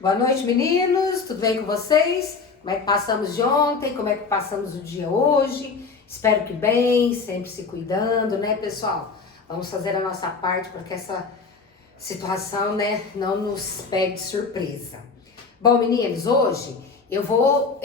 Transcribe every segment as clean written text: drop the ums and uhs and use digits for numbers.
Boa noite, meninos. Tudo bem com vocês? Como é que passamos de ontem? Como é que passamos o dia hoje? Espero que bem, sempre se cuidando, né, pessoal? Vamos fazer a nossa parte para que essa situação, né, não nos pegue de surpresa. Bom, meninos, hoje estou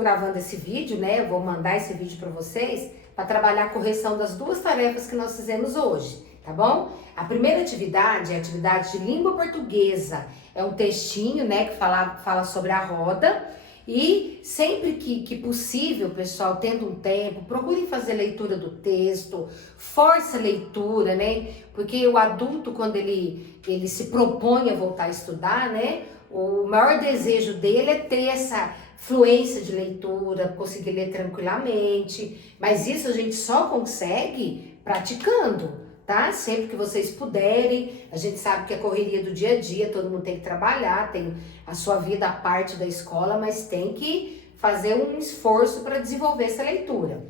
gravando esse vídeo, né? Eu vou mandar esse vídeo para vocês para trabalhar a correção das duas tarefas que nós fizemos hoje, tá bom? A primeira atividade é a atividade de língua portuguesa. É um textinho, né, que fala sobre a roda. E sempre que possível, pessoal, tendo um tempo, procurem fazer a leitura do texto, força a leitura, né? Porque o adulto, quando ele se propõe a voltar a estudar, né? O maior desejo dele é ter essa fluência de leitura, conseguir ler tranquilamente. Mas isso a gente só consegue praticando, tá? Sempre que vocês puderem. A gente sabe que é correria do dia a dia, todo mundo tem que trabalhar, tem a sua vida à parte da escola, mas tem que fazer um esforço para desenvolver essa leitura.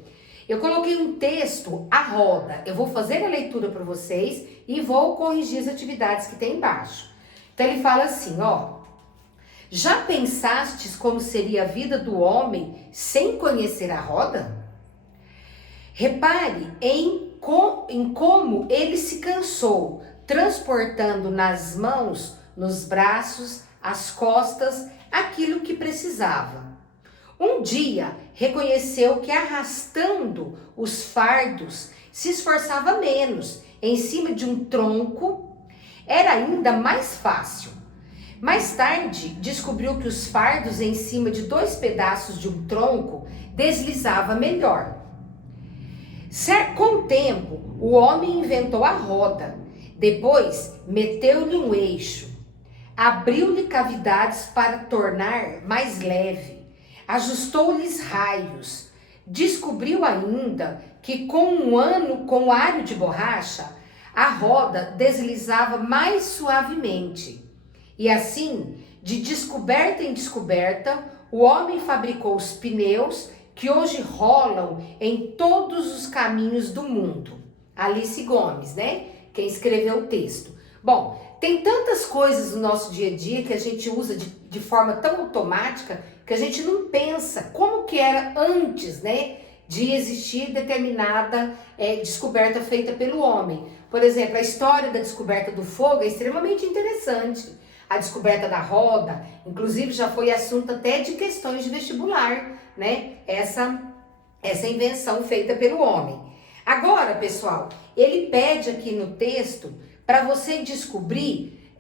Eu coloquei um texto à roda. Eu vou fazer a leitura para vocês e vou corrigir as atividades que tem embaixo. Então ele fala assim, ó: já pensastes como seria a vida do homem sem conhecer a roda? Repare em como ele se cansou, transportando nas mãos, nos braços, as costas, aquilo que precisava. Um dia reconheceu que arrastando os fardos se esforçava menos em cima de um tronco, era ainda mais fácil. Mais tarde, descobriu que os fardos em cima de 2 pedaços de um tronco deslizava melhor. Com o tempo, o homem inventou a roda. Depois, meteu-lhe um eixo. Abriu-lhe cavidades para tornar mais leve. Ajustou-lhes raios. Descobriu ainda que com um aro de borracha, a roda deslizava mais suavemente. E assim, de descoberta em descoberta, o homem fabricou os pneus que hoje rolam em todos os caminhos do mundo. Alice Gomes, né? Quem escreveu o texto. Bom, tem tantas coisas no nosso dia a dia que a gente usa de forma tão automática que a gente não pensa como que era antes, né? De existir determinada descoberta feita pelo homem. Por exemplo, a história da descoberta do fogo é extremamente interessante. A descoberta da roda, inclusive já foi assunto até de questões de vestibular, né? Essa invenção feita pelo homem. Agora, pessoal, ele pede aqui no texto para você descobrir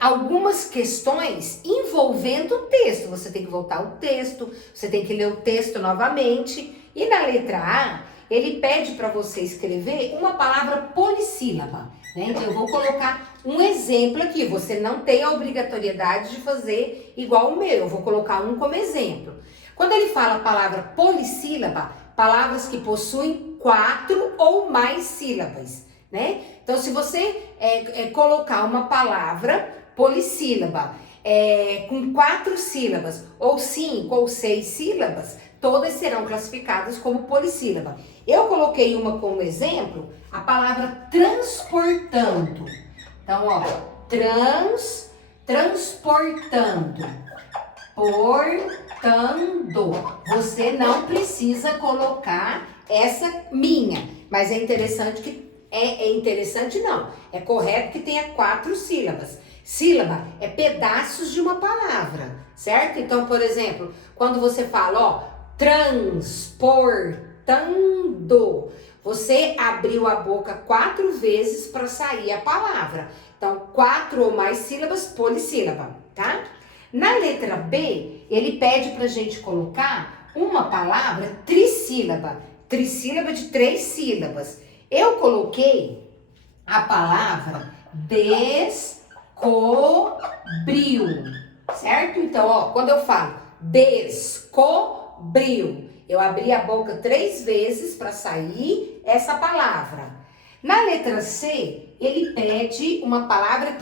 algumas questões envolvendo o texto. Você tem que voltar ao texto, você tem que ler o texto novamente. E na letra A, ele pede para você escrever uma palavra polissílaba, né? Então eu vou colocar um exemplo aqui. Você não tem a obrigatoriedade de fazer igual o meu. Eu vou colocar um como exemplo. Quando ele fala a palavra polissílaba, palavras que possuem 4 ou mais sílabas, né? Então, se você colocar uma palavra polissílaba com 4 sílabas, ou 5 ou 6 sílabas, todas serão classificadas como polissílaba. Eu coloquei uma como exemplo, a palavra transportando. Então, ó, transportando, portando. Você não precisa colocar essa minha, mas é interessante que interessante não, é correto que tenha 4 sílabas. Sílaba é pedaços de uma palavra, certo? Então, por exemplo, quando você fala, ó, transportando, você abriu a boca 4 vezes para sair a palavra. Então, 4 ou mais sílabas, polissílaba, tá? Na letra B, ele pede pra gente colocar uma palavra trissílaba de 3 sílabas. Eu coloquei a palavra descobriu, certo? Então, ó, quando eu falo descobriu, eu abri a boca 3 vezes para sair essa palavra. Na letra C, ele pede uma palavra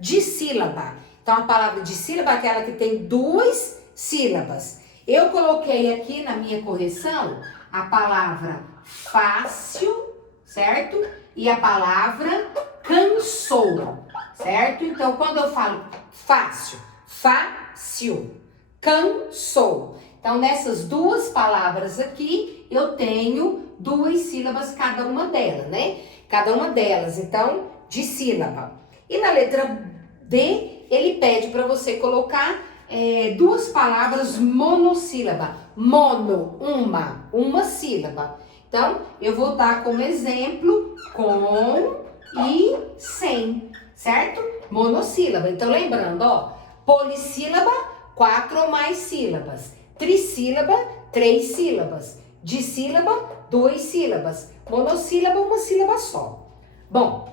dissílaba. Então, a palavra dissílaba é aquela que tem 2 sílabas. Eu coloquei aqui na minha correção a palavra fácil, certo? E a palavra cansou, certo? Então, quando eu falo fácil, fácil, cansou. Então, nessas duas palavras aqui, eu tenho duas sílabas cada uma delas, né? Cada uma delas, então, de sílaba. E na letra D, ele pede para você colocar duas palavras monossílaba. Mono, uma sílaba. Então, eu vou dar como exemplo com e sem, certo? Monossílaba. Então, lembrando, ó, polissílaba, 4 ou mais sílabas. Trissílaba, 3 sílabas. Dissílaba, 2 sílabas. Monossílaba, uma sílaba só. Bom,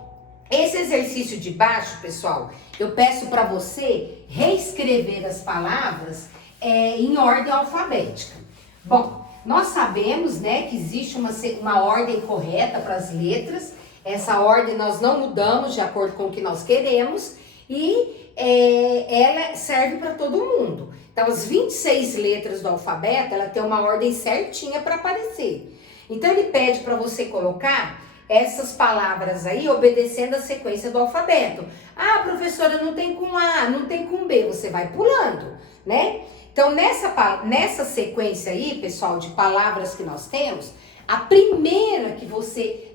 esse exercício de baixo, pessoal, eu peço para você reescrever as palavras em ordem alfabética. Bom, nós sabemos, né, que existe uma ordem correta para as letras. Essa ordem nós não mudamos de acordo com o que nós queremos e ela serve para todo mundo. Então, as 26 letras do alfabeto, ela tem uma ordem certinha para aparecer. Então, ele pede para você colocar essas palavras aí obedecendo a sequência do alfabeto. Ah, professora, não tem com A, não tem com B, você vai pulando, né? Então, nessa sequência aí, pessoal, de palavras que nós temos, a primeira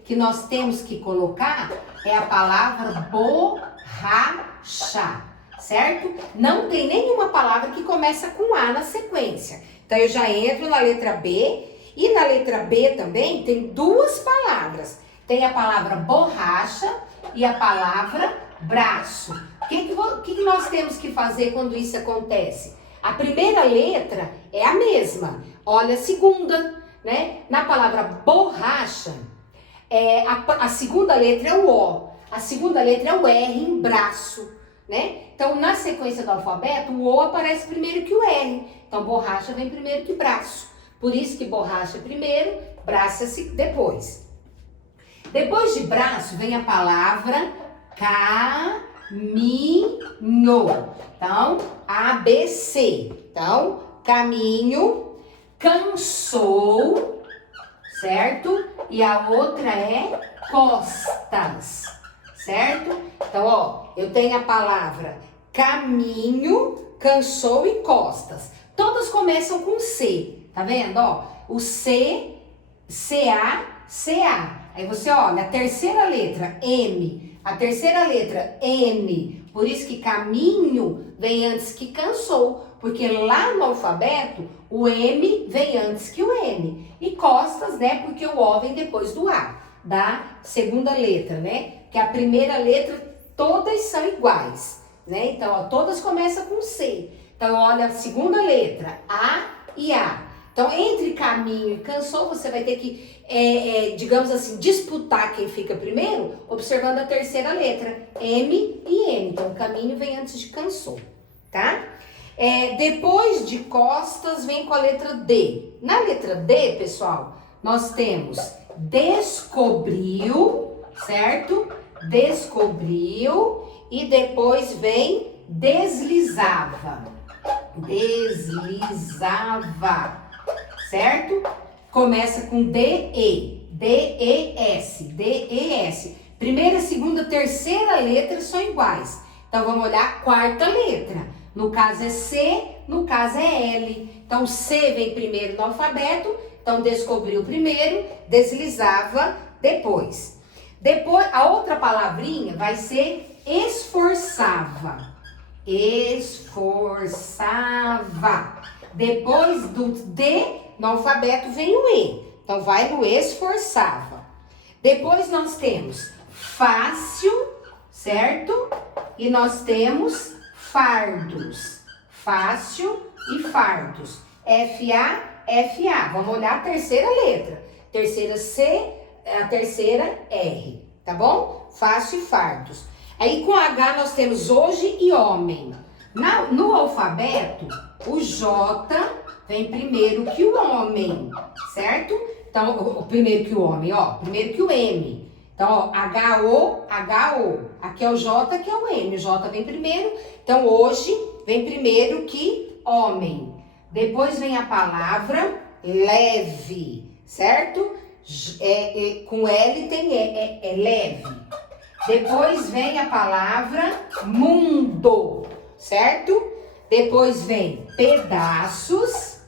que nós temos que colocar é a palavra borracha, certo? Não tem nenhuma palavra que começa com A na sequência. Então, eu já entro na letra B e na letra B também tem duas palavras. Tem a palavra borracha e a palavra braço. O que nós temos que fazer quando isso acontece? A primeira letra é a mesma. Olha a segunda, né? Na palavra borracha, a segunda letra é o O. A segunda letra é o R em braço, né? Então, na sequência do alfabeto, o O aparece primeiro que o R. Então, borracha vem primeiro que braço. Por isso que borracha primeiro, braço depois. Depois de braço vem a palavra caminho. Então, ABC. Então, caminho, cansou, certo? E a outra é costas, certo? Então, ó, eu tenho a palavra caminho, cansou e costas. Todas começam com C, tá vendo? Ó, o C, CA, CA. Aí você olha, a terceira letra, M, a terceira letra, N. Por isso que caminho vem antes que cansou, porque lá no alfabeto, o M vem antes que o N. E costas, né, porque o O vem depois do A, da segunda letra, né? Que a primeira letra, todas são iguais, né? Então, ó, todas começam com C. Então, olha a segunda letra, A e A. Então, entre caminho e cansou, você vai ter que, digamos assim, disputar quem fica primeiro, observando a terceira letra, M e N. Então, caminho vem antes de cansou, tá? Depois de costas, vem com a letra D. Na letra D, pessoal, nós temos descobriu, certo? Descobriu e depois vem deslizava. Deslizava. Certo? Começa com D-E, D-E-S, D-E-S. Primeira, segunda, terceira letra são iguais. Então, vamos olhar a quarta letra. No caso é C, no caso é L. Então, C vem primeiro no alfabeto. Então, descobriu primeiro, deslizava depois. Depois, a outra palavrinha vai ser esforçava. Esforçava. Depois do D, no alfabeto vem o E. Então, vai no esforçava. Depois nós temos fácil, certo? E nós temos fardos. Fácil e fardos. F-A. Vamos olhar a terceira letra. Terceira C, a terceira R. Tá bom? Fácil e fardos. Aí com H nós temos hoje e homem. No alfabeto, o J vem primeiro que o homem, certo? Então, o primeiro que o homem, ó, primeiro que o M. Então, ó, H-O, H-O. Aqui é o J, aqui é o M. O J vem primeiro. Então, hoje vem primeiro que homem. Depois vem a palavra leve, certo? Com L tem leve. Depois vem a palavra mundo, certo? Depois vem pedaços,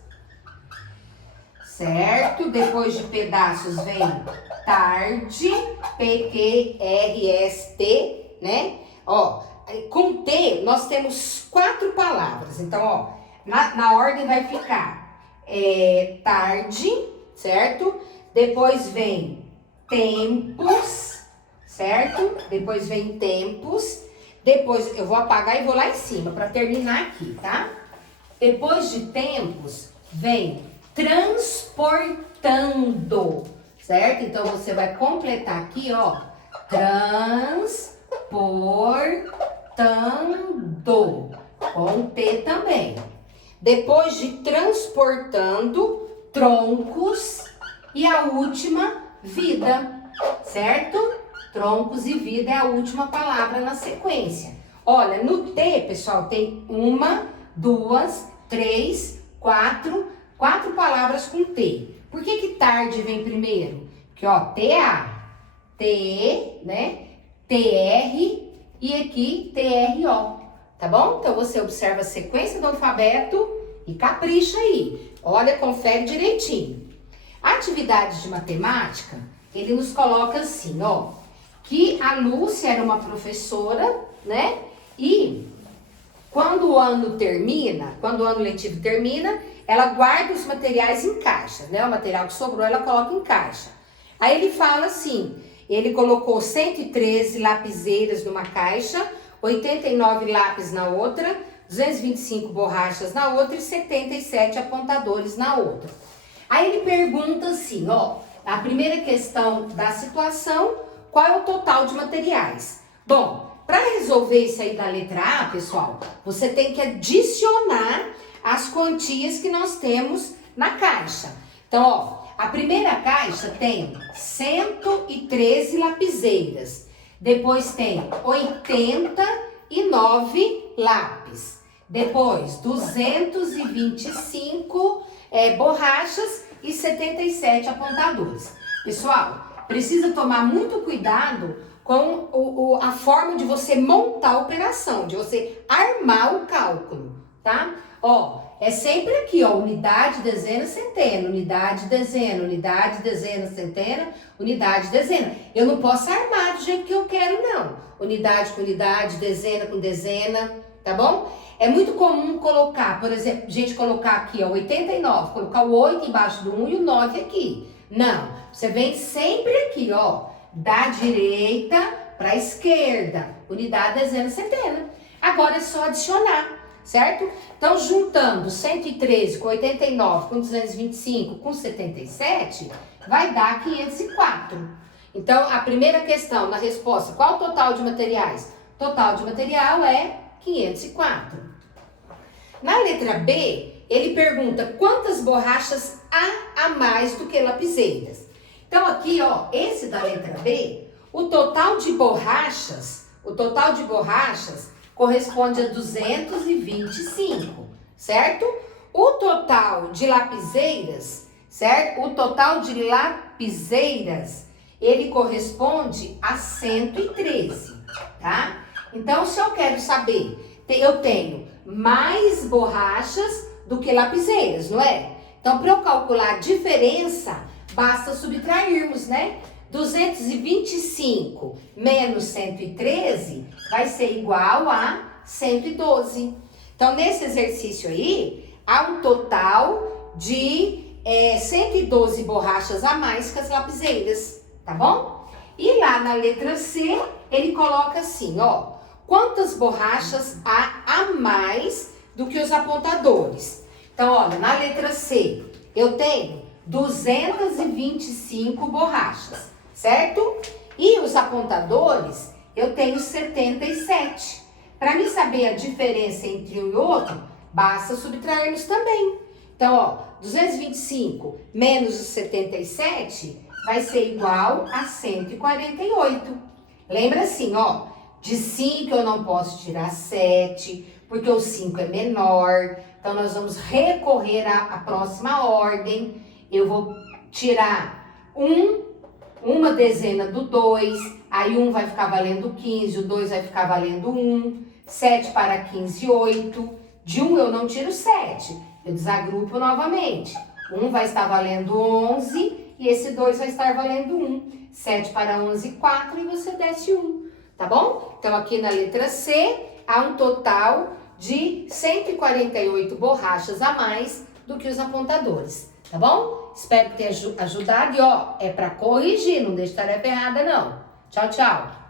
certo? Depois de pedaços vem tarde, P-Q-R-S-T, né? Ó, com T nós temos 4 palavras. Então, ó, na ordem vai ficar tarde, certo? Depois vem tempos, certo? Depois vem tempos. Depois eu vou apagar e vou lá em cima para terminar aqui, tá? Depois de tempos vem transportando, certo? Então você vai completar aqui, ó, transportando, com T também. Depois de transportando, troncos e a última, vida, certo? Troncos e vida é a última palavra na sequência. Olha, no T, pessoal, tem 1, 2, 3, 4 palavras com T. Por que tarde vem primeiro? Porque, ó, T-A, T, né? T-R e aqui T-R-O, tá bom? Então, você observa a sequência do alfabeto e capricha aí. Olha, confere direitinho. A atividade de matemática, ele nos coloca assim, ó, que a Lúcia era uma professora, né? E quando o ano termina, quando o ano letivo termina, ela guarda os materiais em caixa, né? O material que sobrou, ela coloca em caixa. Aí ele fala assim, ele colocou 113 lapiseiras numa caixa, 89 lápis na outra, 225 borrachas na outra e 77 apontadores na outra. Aí ele pergunta assim, ó, a primeira questão da situação, qual é o total de materiais? Bom, para resolver isso aí da letra A, pessoal, você tem que adicionar as quantias que nós temos na caixa. Então, ó, a primeira caixa tem 113 lapiseiras. Depois tem 89 lápis. Depois, 225 borrachas e 77 apontadores. Pessoal, precisa tomar muito cuidado com a forma de você montar a operação, de você armar o cálculo, tá? Ó, é sempre aqui, ó, unidade, dezena, centena, unidade, dezena, centena, unidade, dezena. Eu não posso armar do jeito que eu quero, não. Unidade com unidade, dezena com dezena, tá bom? É muito comum colocar, por exemplo, gente colocar aqui, ó, 89, colocar o 8 embaixo do 1 e o 9 aqui. Não, você vem sempre aqui, ó, da direita para a esquerda, unidade, dezena, centena. Agora é só adicionar, certo? Então, juntando 113 com 89, com 225, com 77, vai dar 504. Então, a primeira questão na resposta, qual o total de materiais? Total de material é 504. Na letra B, ele pergunta quantas borrachas há a mais do que lapiseiras. Então, aqui, ó, esse da letra B, o total de borrachas corresponde a 225, certo? O total de lapiseiras, certo? O total de lapiseiras, ele corresponde a 113, tá? Então, se eu quero saber, eu tenho mais borrachas do que lapiseiras, não é? Então, para eu calcular a diferença, basta subtrairmos, né? 225 menos 113 vai ser igual a 112. Então, nesse exercício aí, há um total de 112 borrachas a mais que as lapiseiras, tá bom? E lá na letra C, ele coloca assim, ó, quantas borrachas há a mais do que os apontadores? Então, olha, na letra C, eu tenho 225 borrachas, certo? E os apontadores, eu tenho 77. Para me saber a diferença entre um e outro, basta subtrairmos também. Então, ó, 225 menos os 77 vai ser igual a 148. Lembra assim, ó, de 5 eu não posso tirar 7, porque o 5 é menor. Então, nós vamos recorrer à próxima ordem. Eu vou tirar uma dezena do 2, Aí 1 vai ficar valendo 15, o 2 vai ficar valendo 1. 7 para 15, 8. De 1 eu não tiro 7, eu desagrupo novamente. 1 vai estar valendo 11 e esse 2 vai estar valendo 1. 7 para 11, 4 e você desce 1, tá bom? Então aqui na letra C há um total de 148 borrachas a mais do que os apontadores, tá bom? Espero que tenha ajudado e ó, é para corrigir, não deixe tarefa errada não. Tchau, tchau!